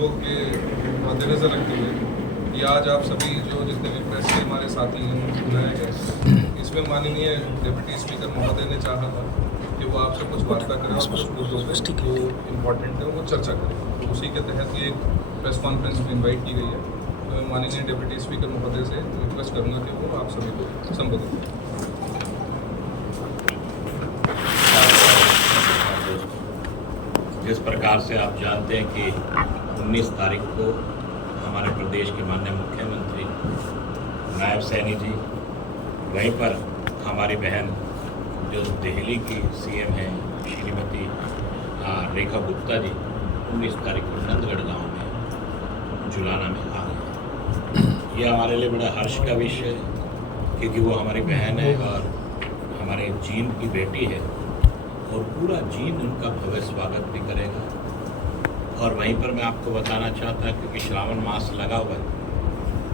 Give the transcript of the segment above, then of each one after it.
मुद्दों के मद्देनजर रखते हुए कि आज आप सभी जो जितने भी प्रेस के हमारे साथी हैं उनको बुलाया गया, इसमें माननीय डिप्टी स्पीकर महोदय ने चाहा था कि वो आपसे कुछ वार्ता करें और कुछ मुद्दों पे जो इम्पोर्टेंट है वो चर्चा करें। तो उसी के तहत ये एक प्रेस कॉन्फ्रेंस में इन्वाइट की गई है। तो मैं माननीय डिप्टी स्पीकर महोदय से रिक्वेस्ट करूँगा कि वो आप सभी को संबोधित करें। जिस प्रकार से आप जानते हैं कि 19 तारीख को हमारे प्रदेश के माननीय मुख्यमंत्री नायब सैनी जी, वहीं पर हमारी बहन जो दिल्ली की सीएम हैं श्रीमती रेखा गुप्ता जी 19 तारीख को नंदगढ़ गांव में जुलाना में आ गए। यह हमारे लिए बड़ा हर्ष का विषय है क्योंकि वो हमारी बहन है और हमारे जीन की बेटी है और पूरा जीन उनका भव्य स्वागत भी करेगा। और वहीं पर मैं आपको बताना चाहता क्योंकि श्रावण मास लगा हुआ है,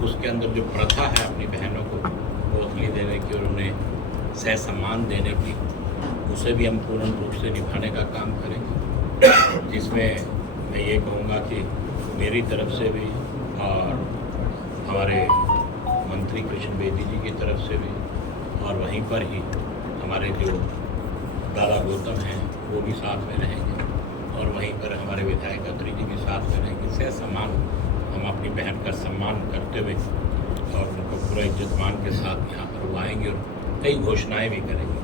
उसके अंदर जो प्रथा है अपनी बहनों को पोथली देने की और उन्हें सह सम्मान देने की, उसे भी हम पूर्ण रूप से निभाने का काम करेंगे। जिसमें मैं ये कहूँगा कि मेरी तरफ से भी और हमारे मंत्री कृष्ण बेदी जी की तरफ से भी और वहीं पर ही हमारे जो दादा गौतम हैं वो भी साथ में रहेंगे और वहीं पर हमारे विधायक अत्री जी भी साथ में रहेंगे। सह सम्मान हम अपनी बहन का सम्मान करते हुए और उनको पूरा इज्जत मान के साथ यहाँ पर वो आएंगे और कई घोषणाएं भी करेंगे।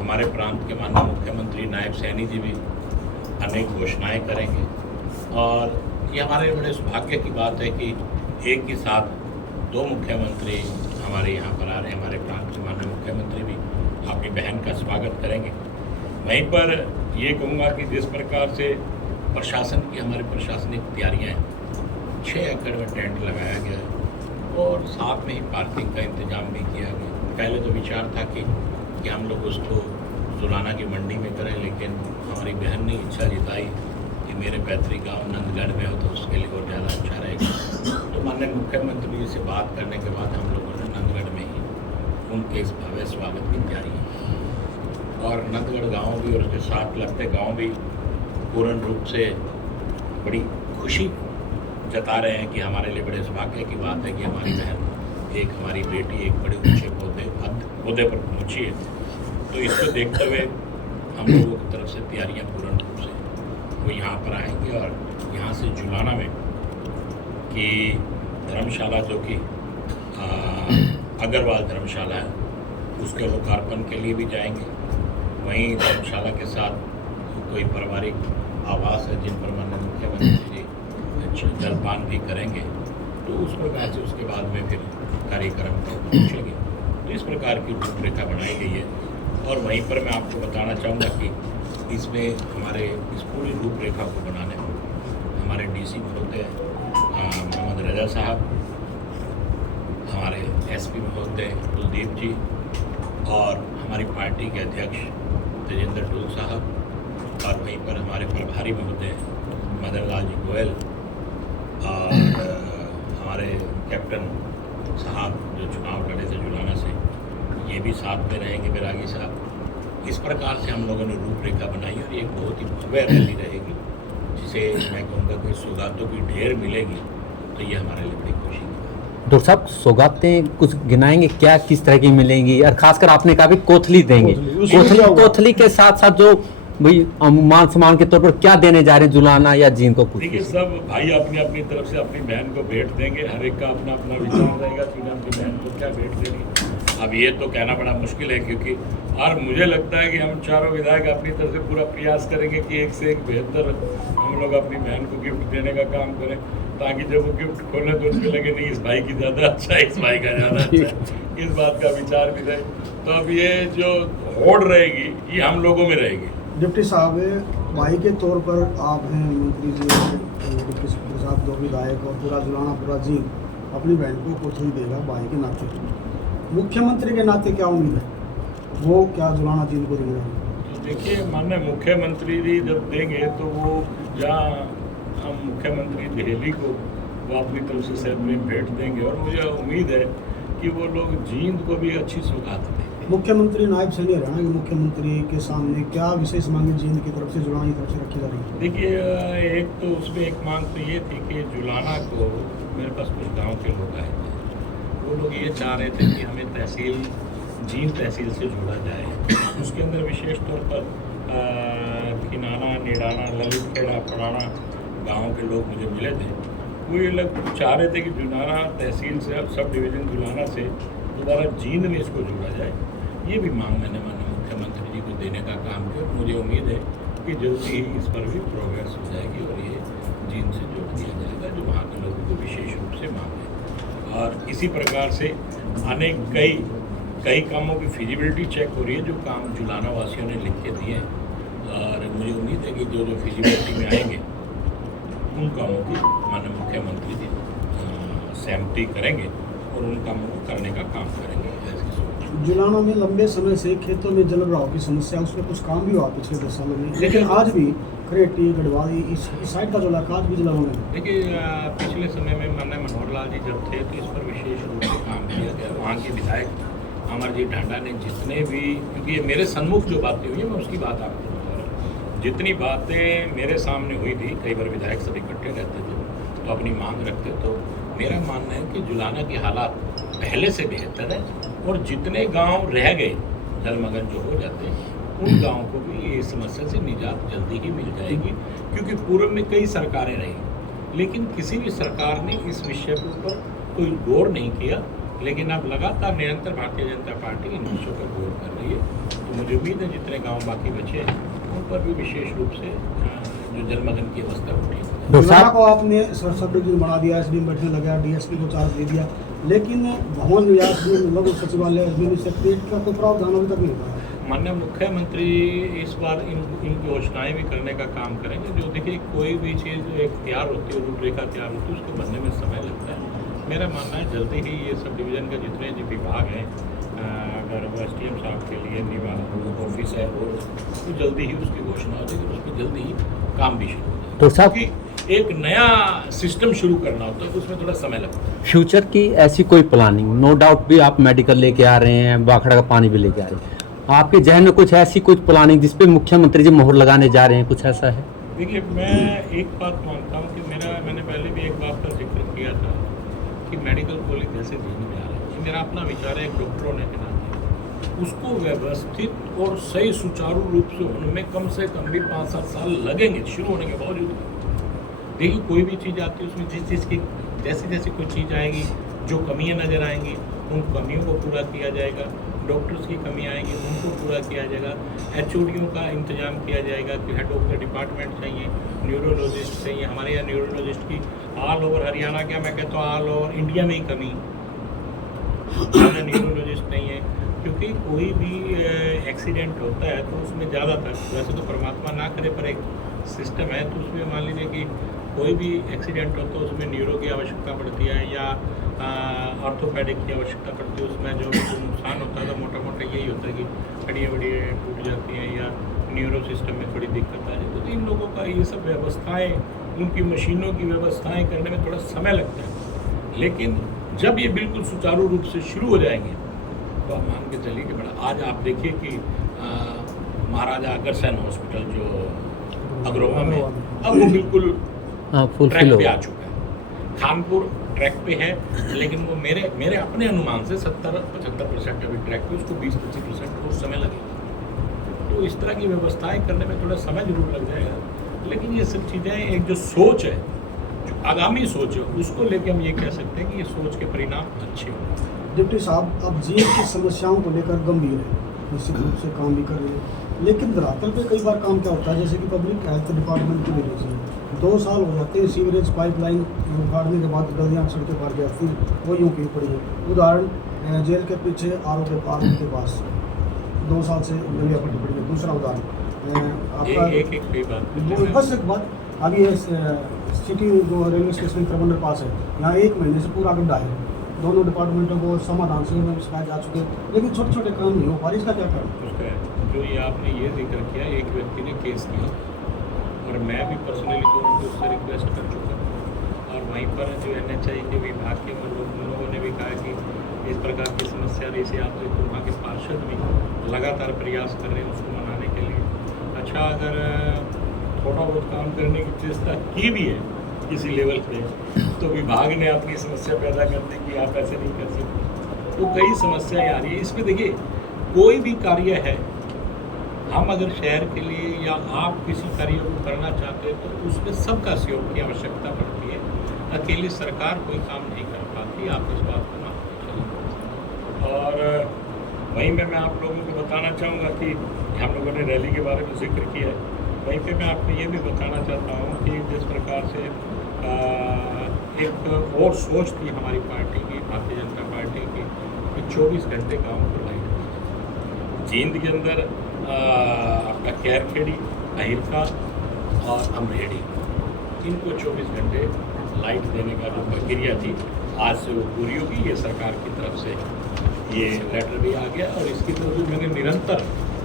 हमारे प्रांत के माननीय मुख्यमंत्री नायब सैनी जी भी अनेक घोषणाएं करेंगे और ये हमारे बड़े सौभाग्य की बात है कि एक ही साथ दो मुख्यमंत्री हमारे यहाँ पर आ रहे हैं। हमारे प्रांत के माननीय मुख्यमंत्री भी अपनी बहन का स्वागत करेंगे। वहीं पर ये कहूँगा कि जिस प्रकार से प्रशासन की हमारी प्रशासनिक तैयारियाँ हैं, 6 एकड़ में टेंट लगाया गया है और साथ में ही पार्किंग का इंतजाम भी किया गया। पहले तो विचार था कि हम लोग उसको जुलाना की मंडी में करें, लेकिन हमारी बहन ने इच्छा जताई कि मेरे पैतृक गाँव नंदगढ़ में हो तो उसके लिए और ज़्यादा अच्छा रहेगा। तो माननीय मुख्यमंत्री जी से बात करने के बाद हम लोगों ने नंदगढ़ में ही उनके इस भव्य स्वागत की तैयारी है और नंदगढ़ गांव भी और उसके साथ लगते गांव भी पूर्ण रूप से बड़ी खुशी जता रहे हैं कि हमारे लिए बड़े सौभाग्य की बात है कि हमारी बहन एक हमारी बेटी एक बड़े ऊंचे पौधे पर पहुंची है। तो इसको देखते हुए हम लोगों की तरफ से तैयारियां पूर्ण रूप से वो यहाँ पर आएंगे और यहाँ से जुलाना में कि धर्मशाला जो कि अग्रवाल धर्मशाला है उसके लोकार्पण के लिए भी जाएंगे। वहीं धर्मशाला के साथ कोई पारिवारिक आवास है जिन पर माननीय मुख्यमंत्री जी जलपान भी करेंगे, तो उस प्रकार से उसके बाद में फिर कार्यक्रम पर पहुँचेंगे। तो इस प्रकार की रूपरेखा बनाई गई है और वहीं पर मैं आपको बताना चाहूँगा कि इसमें हमारे इस पूरी रूपरेखा को बनाने में हमारे डीसी महोदय मोहम्मद रजा साहब, हमारे एसपी महोदय कुलदीप जी और हमारी पार्टी के अध्यक्ष तेजेंद्र टूल साहब और वहीं पर हमारे प्रभारी महोदय मदन लाल जी गोयल और हमारे कैप्टन साहब जो चुनाव लड़े थे जुलाना से, ये भी साथ में रहेंगे, बैरागी साहब। इस प्रकार से हम लोगों ने रूपरेखा बनाई और एक बहुत ही भव्य रैली रहेगी जिसे मैं कहूँगा कि सौगातों की ढेर मिलेगी। तो ये हमारे लिए बड़ी खुशी है। डॉक्टर साहब, सौगातें कुछ गिनाएंगे क्या, किस तरह की मिलेंगी? और खासकर आपने कहा भी कोथली देंगे, कोथली के साथ साथ जो भाई मान सम्मान के तौर पर क्या देने जा रहे हैं जुलाना या जीन को? कुछ देखिए, सब भाई अपनी अपनी तरफ से अपनी बहन को भेंट देंगे। हर एक का अपना अपना विचार रहेगा कि अपनी बहन को क्या भेंट देंगे। अब ये तो कहना बड़ा मुश्किल है क्योंकि और मुझे लगता है कि हम चारों विधायक अपनी तरफ से पूरा प्रयास करेंगे कि एक से एक बेहतर हम लोग अपनी बहन को गिफ्ट देने का काम करें, ताकि जब वो गिफ्ट खोलें तो उनको लगे नहीं इस भाई की ज़्यादा अच्छा है, इस भाई का ज़्यादा अच्छा है। इस बात का विचार भी रहे। तो अब ये जो होड़ रहेगी ये हम लोगों में रहेगी। डिप्टी साहब, भाई के तौर पर आप हैं, मंत्री जी डिप्टी साहब, दो विधायक और पूरा जुलाना पूरा जी अपनी बहन को कोथली देगा भाई के नाते। मुख्यमंत्री के नाते क्या उम्मीद है, वो क्या जुलाना जी को देंगे? देखिए, माननीय मुख्यमंत्री जी जब देंगे तो वो जहाँ हम मुख्यमंत्री दिल्ली को वो अपनी तरफ से शायद में भेंट देंगे और मुझे उम्मीद है कि वो लोग जींद को भी अच्छी सौगात देंगे। मुख्यमंत्री नायब सैनी हरियाणा के मुख्यमंत्री के सामने क्या विशेष मांगे जींद की तरफ से, जुलाना की तरफ से रखी जा रही है? देखिए, एक तो उसमें एक मांग तो ये थी कि जुलाना को, मेरे पास कुछ गांव के लोग आए थे, वो लोग ये चाह रहे थे कि हमें तहसील, जींद तहसील से जोड़ा जाए। उसके अंदर विशेष तौर पर किनाना, निडाना, ललितखेड़ा, पड़ाना गाँव के लोग मुझे मिले थे। वो ये लोग चाह रहे थे कि जुलाना तहसील से, अब सब डिवीज़न जुलाना से दोबारा जींद में इसको जोड़ा जाए। ये भी मांग मैंने माननीय मुख्यमंत्री जी को देने का काम किया। मुझे उम्मीद है कि जल्दी ही इस पर भी प्रोग्रेस हो जाएगी और ये जींद से जोड़ दिया जाएगा, जो वहाँ के लोगों को विशेष रूप से मांग है। और इसी प्रकार से अनेक कई कामों की फिजिबिलिटी चेक हो रही है, जो काम जुलाना वासियों ने लिख के दिए हैं। और मुझे उम्मीद है कि जो फिजिबिलिटी में आएंगे उन कामों की माननीय मुख्यमंत्री जी सहमति करेंगे और उन कामों को करने का काम करेंगे, ऐसी सोच। जुलाना में लंबे समय से खेतों में जल भराव की समस्या, उसमें कुछ काम भी हुआ पिछले 10 सालों में, लेकिन आज भी करेटी, गढ़वाली, इस साइड का जो इलाका आज भी जला हुआ है। देखिए, पिछले समय में माननीय मनोहर लाल जी जब थे तो इस पर विशेष रूप से काम किया गया। वहाँ के विधायक अमरजीत ढांडा ने जितने भी, क्योंकि ये मेरे सन्मुख जो बातें हुई है मैं उसकी बात आपको बता रहा हूँ, जितनी बातें मेरे सामने हुई थी, कई बार विधायक सब इकट्ठे रहते थे तो अपनी मांग रखते, तो मेरा मानना है कि जुलाना की हालात पहले से बेहतर है और जितने गांव रह गए जलमग्न जो हो जाते हैं उन गांवों को भी इस समस्या से निजात जल्दी ही मिल जाएगी। क्योंकि पूर्व में कई सरकारें रही, लेकिन किसी भी सरकार ने इस विषय के ऊपर कोई गौर नहीं किया, लेकिन अब लगातार निरंतर भारतीय जनता पार्टी इन विषयों पर गौर कर रही है। तो मुझे उम्मीद है जितने गाँव बाकी बचे हैं उन पर भी विशेष रूप से जो जलमग्न की अवस्था उठी है। जुलाना को आपने सब डिवीजन बना दिया, एसडीएम बैठने लगा, डीएसपी को चार्ज दे दिया, लेकिन भवन विकास में लघु सचिवालय, एडमिनिस्ट्रेटिव का कोई प्रावधान अभी तक नहीं हुआ है। माननीय मुख्यमंत्री इस बार इन घोषणाएं भी करने का काम करेंगे। जो देखिए, कोई भी चीज़ एक तैयार होती है, रूपरेखा तैयार होती है, उसको बनने में समय लगता है। मेरा मानना है जल्दी ही ये सब डिवीज़न के जितने जो विभाग हैं, अगर वो एसडीएम साहब के लिए निवास ऑफिस है तो जल्दी ही उसकी घोषणा हो जाएगी, उसमें जल्दी ही काम भी शुरू हो जाएगा। तो साहब, क्योंकि एक नया सिस्टम शुरू करना होता है तो उसमें थोड़ा समय लगता है। फ्यूचर की ऐसी कोई प्लानिंग, नो डाउट भी आप मेडिकल लेके आ रहे हैं, बाखड़ा का पानी भी लेके आ रहे हैं, आपके जहन में कुछ ऐसी कुछ प्लानिंग जिस पे मुख्यमंत्री जी मोहर लगाने जा रहे हैं, कुछ ऐसा है? देखिए, मैं एक बात मानता हूँ कि मैंने पहले भी एक बात का जिक्र किया था कि मेडिकल कॉलेज जैसे जीने में आ रहा है, ये मेरा अपना विचार है। एक डॉक्टर होने के नाते उसको व्यवस्थित और सही सुचारू रूप से होने में कम से कम भी 5-7 साल लगेंगे शुरू होने के बावजूद। देखिए, कोई भी चीज़ आती है उसमें जिस चीज़ की जैसी कोई चीज़ आएगी, जो कमियां नज़र आएंगी उन कमियों को पूरा किया जाएगा। डॉक्टर्स की कमी आएगी उनको पूरा किया जाएगा। एचओडियों का इंतजाम किया जाएगा कि हेड ऑफ द डिपार्टमेंट चाहिए, न्यूरोलॉजिस्ट चाहिए। हमारे यहाँ न्यूरोलॉजिस्ट की ऑल ओवर हरियाणा, क्या मैं कहता हूँ ऑल ओवर इंडिया में ही कमी, न्यूरोलॉजिस्ट नहीं है। क्योंकि कोई भी एक्सीडेंट होता है तो उसमें ज़्यादातर, वैसे तो परमात्मा ना करे पर एक सिस्टम है, तो उसमें मान लीजिए कि कोई भी एक्सीडेंट हो तो उसमें न्यूरो की आवश्यकता पड़ती है या ऑर्थोपेडिक की आवश्यकता पड़ती है। उसमें जो नुकसान होता है तो मोटा यही होता है कि हड्डियाँ वड्डियाँ टूट जाती हैं या न्यूरो सिस्टम में थोड़ी दिक्कत आ जाती है। तो इन लोगों का ये सब व्यवस्थाएँ, उनकी मशीनों की व्यवस्थाएँ करने में थोड़ा समय लगता है, लेकिन जब ये बिल्कुल सुचारू रूप से शुरू हो जाएंगे तो आप मान के चलिए कि बड़ा। आज आप देखिए कि महाराजा अग्रसेन हॉस्पिटल जो अग्रोहा में, अब वो बिल्कुल ट्रैक पे आ चुका है। खानपुर ट्रैक पे है, लेकिन वो मेरे अपने अनुमान से 70-75% अभी ट्रैक पे, उसको 20-25% और समय लगेगा। तो इस तरह की व्यवस्थाएं करने में थोड़ा समय जरूर लग जाएगा, लेकिन ये सब चीज़ें, एक जो सोच है, जो आगामी सोच है, उसको लेके हम ये कह सकते हैं कि ये सोच के परिणाम अच्छे होंगे। डिप्टी साहब, अब जीएस की समस्याओं को लेकर गंभीर है, निश्चित रूप से काम भी कर रहे हैं, लेकिन धरातल पे कई बार काम क्या होता है, जैसे कि पब्लिक हेल्थ डिपार्टमेंट की वजह से 2 साल हो जाते हैं, सीवरेज पाइपलाइन उखाड़ने के बाद गलियाँ सड़कें भर जाती हैं, वो यूँ की पड़ी है। उदाहरण, जेल के पीछे आरओ के पार्क के पास 2 साल से गलियाँ पड़ी पड़ी है। दूसरा उदाहरण आपका बस एक बात, अभी सिटी जो रेलवे स्टेशन प्रबंधन पास है, यहाँ 1 महीने से पूरा गड्ढा है। दोनों डिपार्टमेंटों को समाधान से सिखाए जा चुके, लेकिन छोटे छोटे काम नहीं हो पा रहे, इसका क्या कारण? उसका जो ये आपने ये जिक्र किया, एक व्यक्ति ने केस किया और मैं भी पर्सनली तो उनको उससे रिक्वेस्ट कर चुका, और वहीं पर जो NHI के विभाग के लोगों ने भी कहा कि इस प्रकार की समस्या रही से आप तो वहाँ के पार्षद भी लगातार प्रयास कर रहे हैं उसको मनाने के लिए। अच्छा, अगर थोड़ा बहुत काम करने की चेष्टा की भी है किसी लेवल पे, तो विभाग ने अपनी समस्या पैदा कर दी कि आप ऐसे नहीं कर सकते। तो कई समस्याएं आ रही है इसमें। देखिए, कोई भी कार्य है, हम अगर शहर के लिए या आप किसी कार्य को करना चाहते हैं तो उसमें सबका सहयोग की आवश्यकता पड़ती है। अकेली सरकार कोई काम नहीं कर पाती, आप इस बात को मानते चलिए। और वहीं में मैं आप लोगों को बताना चाहूँगा कि हम लोगों ने रैली के बारे में जिक्र किया है, वहीं पे मैं आपको ये भी बताना चाहता हूँ कि जिस प्रकार से एक और सोच थी हमारी पार्टी की, भारतीय जनता पार्टी की, कि 24 घंटे गाँव को लाइट जींद के अंदर आपका कैरखेड़ी, अहिरका और अमरेडी, इनको 24 घंटे लाइट देने का जो प्रक्रिया थी आज से वो पूरी होगी। ये सरकार की तरफ से ये लेटर भी आ गया और इसकी तरफ भी मैंने निरंतर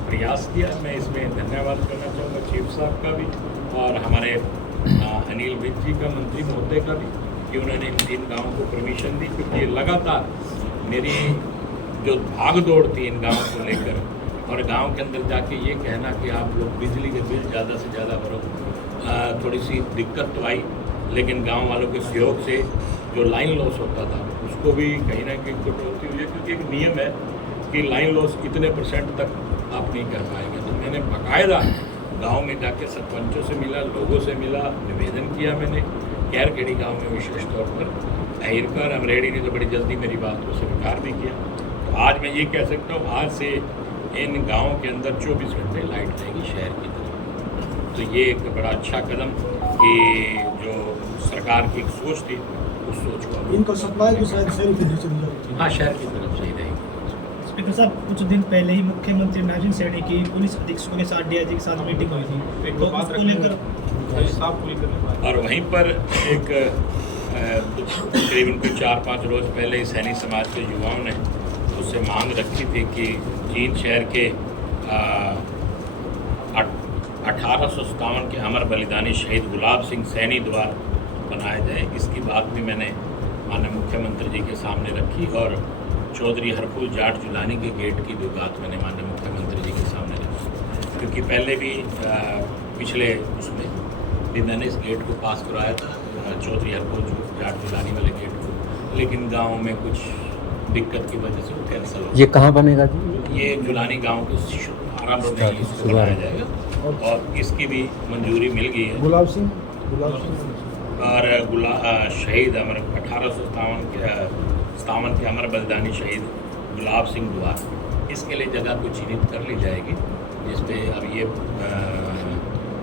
प्रयास किया। मैं इसमें धन्यवाद करना चाहूँगा चीफ साहब का भी और हमारे अनिल विज जी का, मंत्री महोदय का भी, कि उन्होंने इन गाँवों को परमिशन दी, क्योंकि लगातार मेरी जो भाग दौड़ थी इन गाँवों को लेकर और गांव के अंदर जाके ये कहना कि आप लोग बिजली के बिल ज़्यादा से ज़्यादा भरो, थोड़ी सी दिक्कत तो आई, लेकिन गांव वालों के सहयोग से जो लाइन लॉस होता था उसको भी कहीं ना कहीं कटौती हुई है, क्योंकि एक नियम है कि लाइन लॉस इतने % तक आप नहीं कर पाएंगे। तो मैंने बाकायदा गांव में जाके सरपंचों से मिला, लोगों से मिला, निवेदन किया मैंने। कैरखेड़ी गाँव में विशेष तौर पर, अहिरका और अमरेडी ने तो बड़ी जल्दी मेरी बात को स्वीकार भी किया। तो आज मैं ये कह सकता हूँ, आज से इन गाँव के अंदर 24 घंटे लाइट रहेगी शहर की तरफ। तो ये एक बड़ा अच्छा कदम कि जो सरकार की एक सोच थी उस सोच को इनका सप्लाई भी शायद शहर की तरफ चली जाएगी। हाँ, शहर की तरफ से ही रहेगी। स्पीकर साहब, कुछ दिन पहले ही मुख्यमंत्री नायब सिंह सैनी की पुलिस अधीक्षकों के साथ डीआईजी के साथ मीटिंग हुई थी, तो उसको लेकर और वहीं पर एक करीबन कोई 4-5 रोज़ पहले ही सैनी समाज के युवाओं ने उससे मांग रखी थी कि जींद शहर के 1857 के अमर बलिदानी शहीद गुलाब सिंह सैनी द्वार बनाया जाए। इसकी बात भी मैंने माननीय मुख्यमंत्री जी के सामने रखी और चौधरी हरफुल जाट जुलानी के गेट की भी बात मैंने माननीय मुख्यमंत्री जी के सामने रखी, क्योंकि पहले भी पिछले उसमें भी मैंने इस गेट को पास कराया था, चौधरी हरफुल जाट जुलानी वाले गेट को, लेकिन गाँव में कुछ दिक्कत की वजह से वो कैंसिल हो। ये कहाँ बनेगा जी? ये जुलानी गांव के आरंभ में ही इसको बनाया जाएगा और इसकी भी मंजूरी मिल गई है। गुलाब सिंह और शहीद अमर 1857 के अमर बलिदानी शहीद गुलाब सिंह द्वार, इसके लिए जगह को चिन्हित कर ली जाएगी, जिसपे अब ये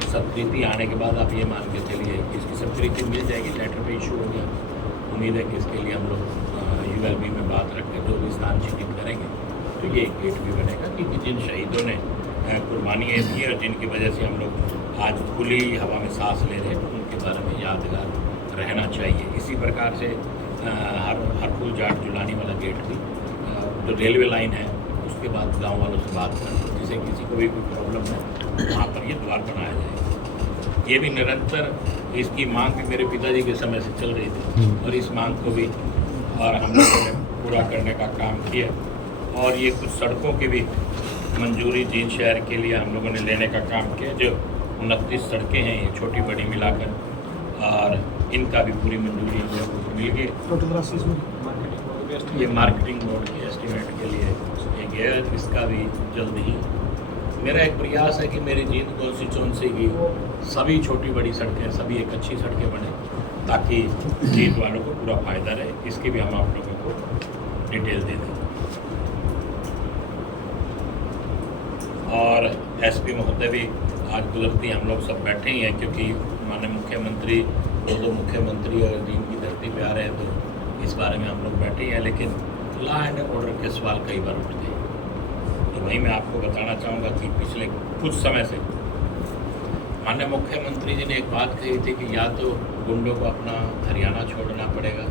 स्वीकृति आने के बाद आप ये मान के चलिए कि इसकी स्वीकृति मिल जाएगी, लेटर पे इशू हो गया। उम्मीद है कि इसके लिए हम लोग ULB में बात रख के जो भी स्थान चिन्हित करेंगे तो ये गेट भी बनेगा, क्योंकि जिन शहीदों ने कुर्बानियाँ दी और जिनकी वजह से हम लोग आज खुली हवा में सांस ले रहे हैं, उनके बारे में यादगार रहना चाहिए। इसी प्रकार से हरफुल जाट जुलानी वाला गेट भी जो रेलवे लाइन है उसके बाद गांव वालों से बात कर, जिसे किसी को भी कोई प्रॉब्लम है वहाँ पर ये द्वार बनाया जाएगा। ये भी निरंतर इसकी मांग भी मेरे पिताजी के समय से चल रही थी और इस मांग को भी और हम लोगों ने पूरा करने का काम किया। और ये कुछ सड़कों की भी मंजूरी जींद शहर के लिए हम लोगों ने लेने का काम किया, जो 29 सड़कें हैं ये छोटी बड़ी मिलाकर, और इनका भी पूरी मंजूरी हम लोगों को मिल गई। ये मार्केटिंग बोर्ड के एस्टीमेट के लिए ये गया, इसका भी जल्द ही मेरा एक प्रयास है कि मेरी जींद कॉन्स्टिट्यूंसी की सभी छोटी बड़ी सड़कें, सभी एक अच्छी सड़कें बने, ताकि जींद वालों को पूरा फायदा रहे। इसकी भी हम आप लोगों को डिटेल दे दें। और SP महोदय भी आज कुदरती हम लोग सब बैठे ही हैं, क्योंकि माननीय मुख्यमंत्री दो मुख्यमंत्री और जींद की धरती पे आ रहे हैं, तो इस बारे में हम लोग बैठे ही हैं। लेकिन लॉ एंड ऑर्डर के सवाल कई बार उठते हैं, तो वहीं मैं आपको बताना चाहूँगा कि पिछले कुछ समय से माननीय मुख्यमंत्री जी ने एक बात कही थी कि या तो गुंडों को अपना हरियाणा छोड़ना पड़ेगा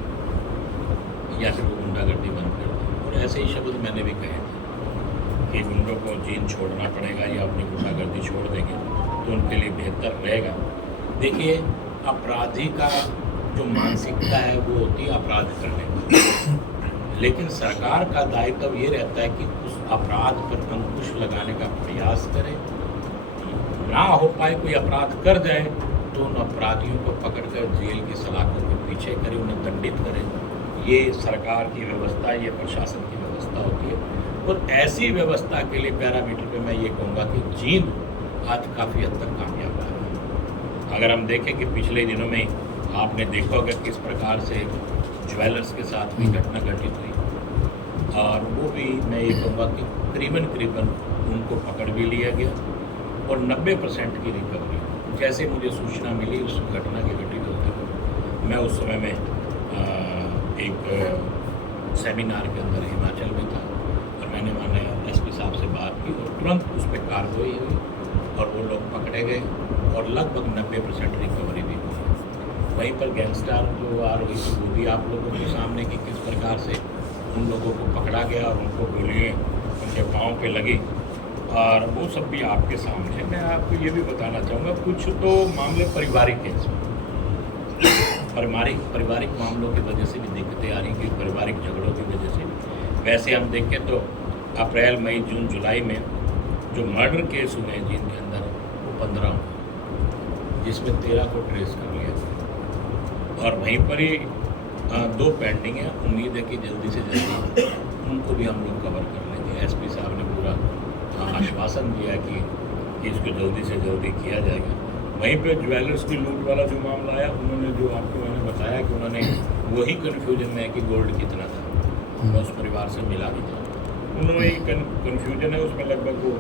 या फिर वो गुंडागर्दी बंद कर दें। और ऐसे ही शब्द मैंने भी कहे थे कि गुंडों को जींद छोड़ना पड़ेगा या अपनी गुंडागर्दी छोड़ देंगे तो उनके लिए बेहतर रहेगा। देखिए, अपराधी का जो मानसिकता है वो होती है अपराध करने की, लेकिन सरकार का दायित्व ये रहता है कि उस अपराध पर अंकुश लगाने का प्रयास करे, ना हो पाए कोई अपराध कर जाए तो उन अपराधियों को पकड़कर जेल की सलाखों के पीछे करे, उन्हें दंडित करें। ये सरकार की व्यवस्था, ये प्रशासन की व्यवस्था होती है। और ऐसी व्यवस्था के लिए पैरामीटर पे मैं ये कहूँगा कि जींद आज काफ़ी हद तक कामयाब रहा है। अगर हम देखें कि पिछले दिनों में आपने देखा होगा किस प्रकार से ज्वेलर्स के साथ भी घटना घटित हुई, और वो भी मैं ये कहूँगा कि करीबन उनको पकड़ भी लिया गया और 90% की रिकवरी। जैसे मुझे सूचना मिली उस घटना के घटित होते हुए, मैं उस समय में एक सेमिनार के अंदर हिमाचल में था और मैंने माननीय एसपी साहब से बात की और तुरंत उस पर कार्रवाई हुई और वो लोग पकड़े गए और लगभग 90% रिकवरी भी हुई। वहीं पर गैंगस्टर जो आ रही थी वो भी आप लोगों के सामने कि किस प्रकार से उन लोगों को पकड़ा गया और उनको गोलियाँ उनके पाँव पे लगी, और वो सब भी आपके सामने है। मैं आपको ये भी बताना चाहूँगा, कुछ तो मामले पारिवारिक केस पारिवारिक मामलों की वजह से भी दिक्कतें आ रही कि पारिवारिक झगड़ों की वजह से। वैसे हम देखें तो अप्रैल, मई, जून, जुलाई में जो मर्डर केस हुए हैं जिनके अंदर वो 15 हुए, जिसमें 13 को ट्रेस कर लिया गया और वहीं पर ही 2 पेंडिंग है। उम्मीद है कि जल्दी से जल्दी उनको भी हम लोग कवर कर लेंगे। एसपी साहब ने पूरा आश्वासन दिया कि इसको जल्दी से जल्दी किया जाएगा। वहीं पे ज्वेलर्स की लूट वाला जो मामला आया, उन्होंने जो आपको मैंने बताया कि उन्होंने वही कन्फ्यूजन में है कि गोल्ड कितना था, मैं उस परिवार से मिला भी था, उन्होंने एक कन्फ्यूजन है उसमें लगभग वो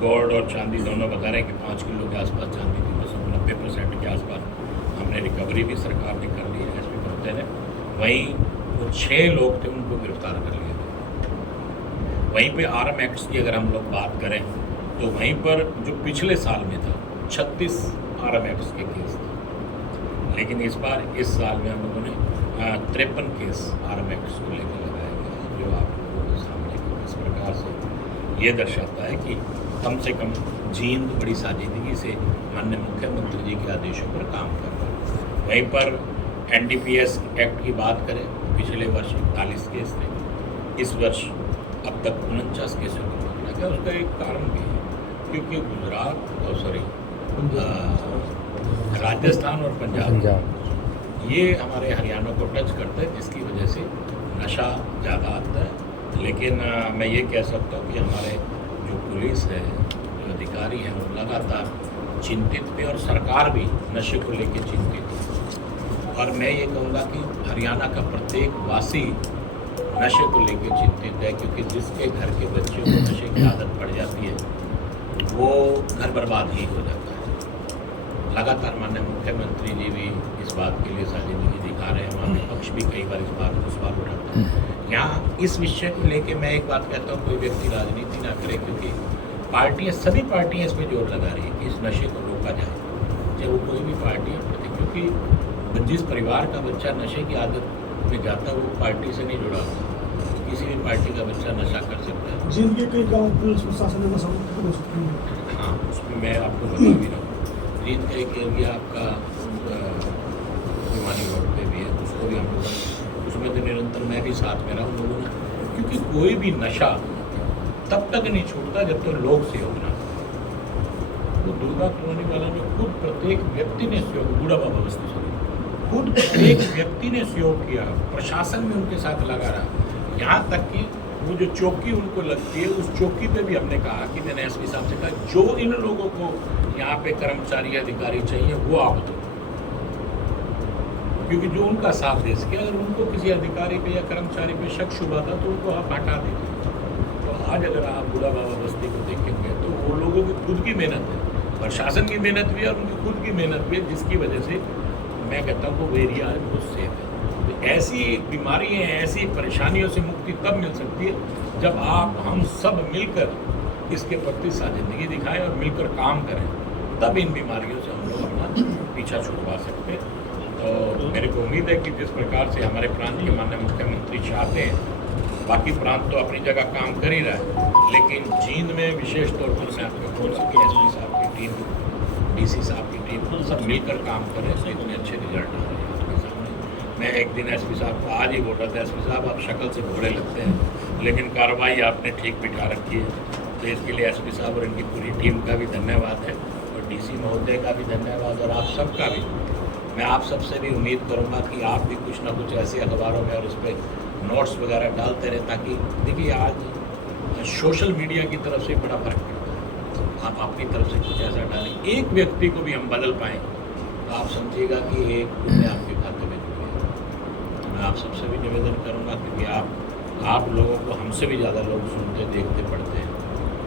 गोल्ड और चांदी दोनों बता रहे हैं कि 5 किलो के आसपास चांदी थी, बस 90% के आसपास हमने रिकवरी भी सरकार ने कर ली है एसपी कहते हैं। वहीं वो 6 लोग थे उनको गिरफ्तार कर लिया गया। वहीं पे आर्म एक्ट्स की अगर हम लोग बात करें तो वहीं पर जो पिछले साल में था 36 आर्म एक्ट्स के केस थे, लेकिन इस बार इस साल में हम लोगों ने 53 केस आर्म एक्ट्स को लेकर लगाया गया, जो आप लोगों के सामने इस प्रकार से ये दर्शाता है कि कम से कम जींद बड़ी साजीदगी से माननीय मुख्यमंत्री जी के आदेशों पर काम कर रहा है। वहीं पर NDPS एक्ट की बात करें, पिछले वर्ष 41 केस थे, इस वर्ष अब तक 49 केसों को पकड़ा गया। उसका एक कारण भी है क्योंकि राजस्थान और पंजाब ये हमारे हरियाणा को टच करता है, जिसकी वजह से नशा ज़्यादा आता है। लेकिन मैं ये कह सकता हूँ कि हमारे जो पुलिस है, जो अधिकारी हैं, वो लगातार चिंतित थे और सरकार भी नशे को लेकर चिंतित है। और मैं ये कहूँगा कि हरियाणा का प्रत्येक वासी नशे को लेकर चिंतित है, क्योंकि जिसके घर के बच्चों को नशे की आदत पड़ जाती है वो घर बर्बाद ही हो जाता है। लगातार माननीय मुख्यमंत्री जी भी इस बात के लिए साजिदगी दिखा रहे हैं, हमारा विपक्ष भी कई बार इस बात को सवाल उठाता है। यहाँ इस विषय को लेकर मैं एक बात कहता हूँ, कोई व्यक्ति राजनीति ना करे, क्योंकि पार्टियाँ, सभी पार्टियाँ इस पर जोर लगा रही है कि इस नशे को रोका जाए, चाहे वो कोई भी पार्टी है, क्योंकि जिस परिवार का बच्चा नशे की आदत में जाता है वो पार्टी से नहीं जुड़ा होता, किसी भी पार्टी का बच्चा नशा कर सकता है। जिनके कई गाँव पुलिस प्रशासन ने नशा मुक्त हो सकती है। हाँ, उसमें मैं आपको बता भी रहा हूँ, जींद का एक एरिया आपका भिवानी रोड पे भी है, उसको भी हम लोग उसमें तो निरंतर मैं भी साथ में रहा हूँ लोगों ने, क्योंकि कोई भी नशा तब तक नहीं छूटता जब तक लोग सहयोग ना करें। वो दुर्गा कॉलोनी वाला में खुद प्रत्येक व्यक्ति ने सहयोग, बूढ़ा बाबा बस्ती से खुद प्रत्येक व्यक्ति ने सहयोग किया, प्रशासन में उनके साथ लगा रहा, यहाँ तक कि वो जो चौकी उनको लगती है उस चौकी पे भी हमने कहा कि मैंने एसपी साहब से कहा जो इन लोगों को यहाँ पे कर्मचारी अधिकारी चाहिए वो आप दो, क्योंकि जो उनका साथ दे सके, अगर उनको किसी अधिकारी पे या कर्मचारी पे शक शुबा था तो उनको आप हटा दीजिए। तो आज अगर आप बूढ़ा बाबा बस्ती को देखेंगे तो वो लोगों की खुद की मेहनत है, प्रशासन की मेहनत भी है और उनकी खुद की मेहनत भी है, जिसकी वजह से मैं कहता हूँ वो एरिया है वो सेफ है। तो ऐसी बीमारियाँ, ऐसी परेशानियों से मुक्ति तब मिल सकती है जब आप हम सब मिलकर इसके प्रति साजिदगी दिखाएं और मिलकर काम करें, तब इन बीमारियों से हम लोग अपना पीछा छुड़वा सकते हैं। तो मेरे को उम्मीद है कि जिस प्रकार से हमारे प्रांत के माननीय मुख्यमंत्री चाहते हैं, बाकी प्रांत तो अपनी जगह काम कर ही रहा है, लेकिन जींद में विशेष तौर पर मैं आपको बोल सकती एसपी साहब की टीम, डीसी साहब की टीम सब मिलकर काम कर रहे हैं, तो इतने अच्छे रिजल्ट आ रहे हैं आपके सामने। मैं एक दिन एसपी साहब को आज ही बोल रहा था, एसपी साहब आप शक्ल से घोड़े लगते हैं लेकिन कार्रवाई आपने ठीक बिठा रखी है। तो इसके लिए एसपी साहब और इनकी पूरी टीम का भी धन्यवाद है और डीसी महोदय का भी धन्यवाद और आप सबका भी। मैं आप सबसे भी उम्मीद करूंगा कि आप भी कुछ ना कुछ ऐसे अखबारों में और उस पर नोट्स वगैरह डालते रहे, ताकि देखिए आज सोशल मीडिया की तरफ से बड़ा फर्क पड़ता है। आप अपनी तरफ से कुछ ऐसा डालें, एक व्यक्ति को भी हम बदल पाएँ तो आप समझिएगा कि एक पुण्य आपके खाते में जुड़ गया। तो मैं आप सबसे भी निवेदन करूंगा, क्योंकि आप लोगों को हमसे भी ज़्यादा लोग सुनते देखते पढ़ते हैं,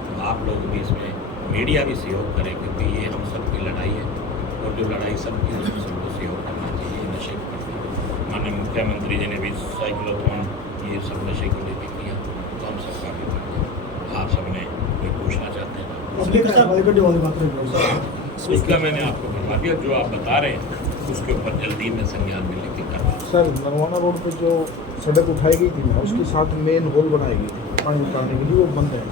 तो आप लोग भी इसमें मीडिया भी सहयोग करें, क्योंकि ये हम सबकी लड़ाई है और जो लड़ाई सबकी उसमें सबको सहयोग करना चाहिए। नशे के प्रति माननीय मुख्यमंत्री जी ने भी साइक्लोथॉन ये सब नशे को लेकर किया, तो हम सबका भी करना। आप सबने ये पूछना चाहते हैं पब्लिक कार्रवाई करने वाली बात रही उसका मैंने आपको करवा दिया। जो आप बता रहे हैं उसके ऊपर जल्दी में संज्ञान में लेके करवा। सर, नरवाना रोड पे जो सड़क उठाई गई थी ना, उसके साथ मेन होल बनाई गई थी पानी उतारने के लिए, वो बंद है।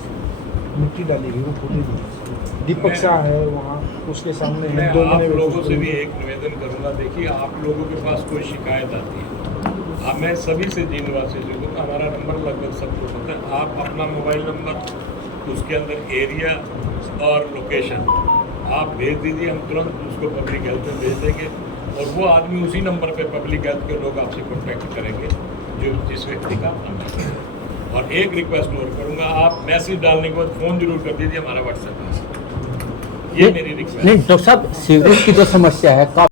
मिट्टी डाली गई, वो फूटी थी। दीपक शाह है वहाँ, उसके सामने मैं है। 2 आप महीने लोगों से भी एक निवेदन करूंगा, देखिए आप लोगों के पास कोई शिकायत आती है, अब मैं सभी से जी निवासी से कहूँगा, हमारा नंबर लगभग सबको पता है। आप अपना मोबाइल नंबर, उसके अंदर एरिया और लोकेशन आप भेज दीजिए, हम तुरंत उसको पब्लिक हेल्थ में भेज देंगे और वो आदमी उसी नंबर पे पब्लिक हेल्थ के लोग आपसे कॉन्टैक्ट करेंगे जो जिस व्यक्ति का नंबर है। और एक रिक्वेस्ट और करूँगा, आप मैसेज डालने के बाद फ़ोन जरूर कर दीजिए हमारा व्हाट्सएप। ये मेरी रिक्वेस्ट। नहीं डॉक्टर साहब, सीवरेज की जो समस्या है